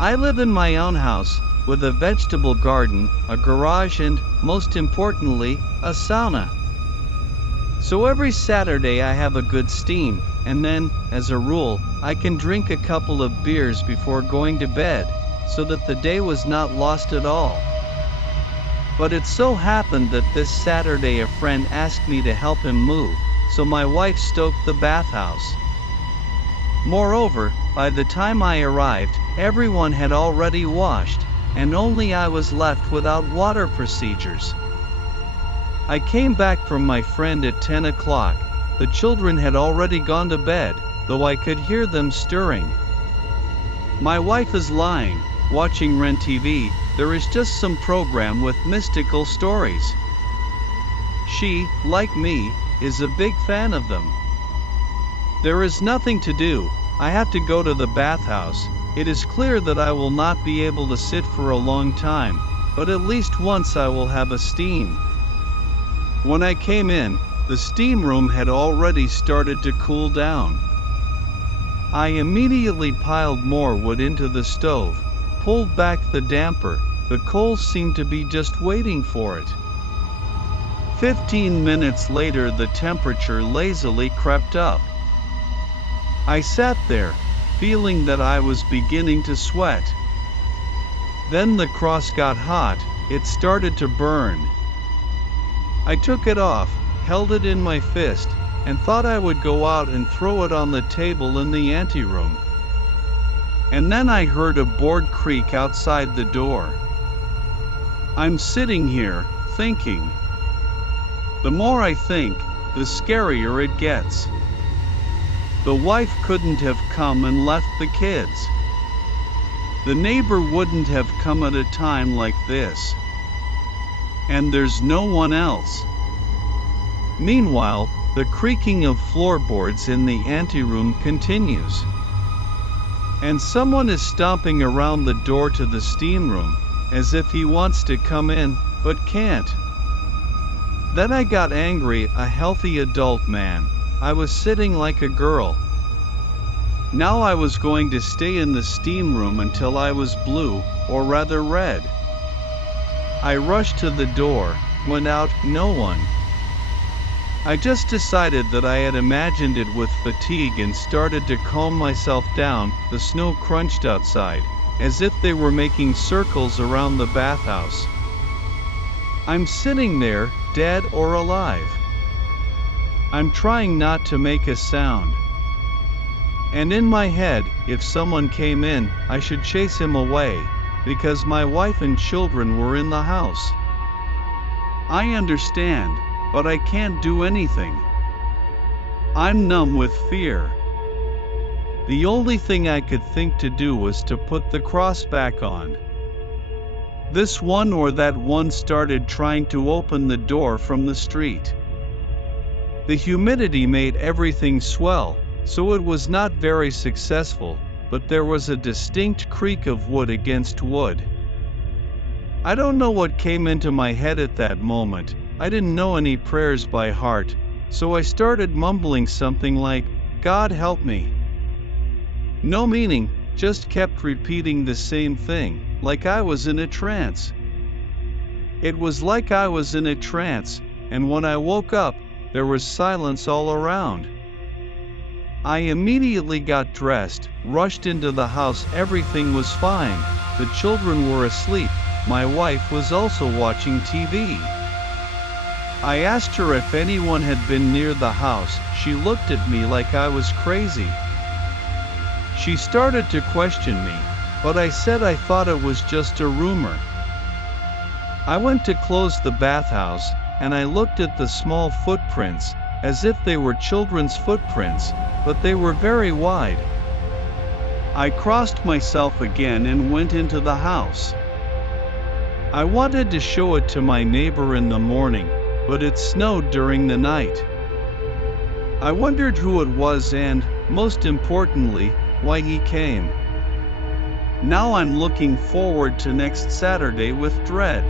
I live in my own house, with a vegetable garden, a garage and, most importantly, a sauna. So every Saturday I have a good steam, and then, as a rule, I can drink a couple of beers before going to bed, so that the day was not lost at all. But it so happened that this Saturday a friend asked me to help him move, so my wife stoked the bathhouse. Moreover, by the time I arrived, everyone had already washed, and only I was left without water procedures. I came back from my friend at 10 o'clock. The children had already gone to bed, though I could hear them stirring. My wife is lying, watching Rent TV. There is just some program with mystical stories. She, like me, is a big fan of them. There is nothing to do. I have to go to the bathhouse. It is clear that I will not be able to sit for a long time, but at least once I will have a steam. When I came in, the steam room had already started to cool down. I immediately piled more wood into the stove, pulled back the damper. The coals seemed to be just waiting for it. 15 minutes later the temperature lazily crept up. I sat there, feeling that I was beginning to sweat. Then the cross got hot, it started to burn. I took it off, held it in my fist, and thought I would go out and throw it on the table in the anteroom. And then I heard a board creak outside the door. I'm sitting here, thinking. The more I think, the scarier it gets. The wife couldn't have come and left the kids. The neighbor wouldn't have come at a time like this. And there's no one else. Meanwhile, the creaking of floorboards in the anteroom continues. And someone is stomping around the door to the steam room, as if he wants to come in, but can't. Then I got angry, a healthy adult man. I was sitting like a girl. Now I was going to stay in the steam room until I was blue, or rather red. I rushed to the door, went out, no one. I just decided that I had imagined it with fatigue and started to calm myself down. The snow crunched outside, as if they were making circles around the bathhouse. I'm sitting there, dead or alive. I'm trying not to make a sound. And in my head, if someone came in, I should chase him away, because my wife and children were in the house. I understand, but I can't do anything. I'm numb with fear. The only thing I could think to do was to put the cross back on. This one or that one started trying to open the door from the street. The humidity made everything swell, so it was not very successful, but there was a distinct creak of wood against wood. I don't know what came into my head at that moment. I didn't know any prayers by heart, so I started mumbling something like, "God help me." No meaning, just kept repeating the same thing, like I was in a trance. It was like I was in a trance, and when I woke up, there was silence all around. I immediately got dressed, rushed into the house. Everything was fine. The children were asleep. My wife was also watching TV. I asked her if anyone had been near the house. She looked at me like I was crazy. She started to question me, but I said I thought it was just a rumor. I went to close the bathhouse, and I looked at the small footprints, as if they were children's footprints, but they were very wide. I crossed myself again and went into the house. I wanted to show it to my neighbor in the morning, but it snowed during the night. I wondered who it was and, most importantly, why he came. Now I'm looking forward to next Saturday with dread.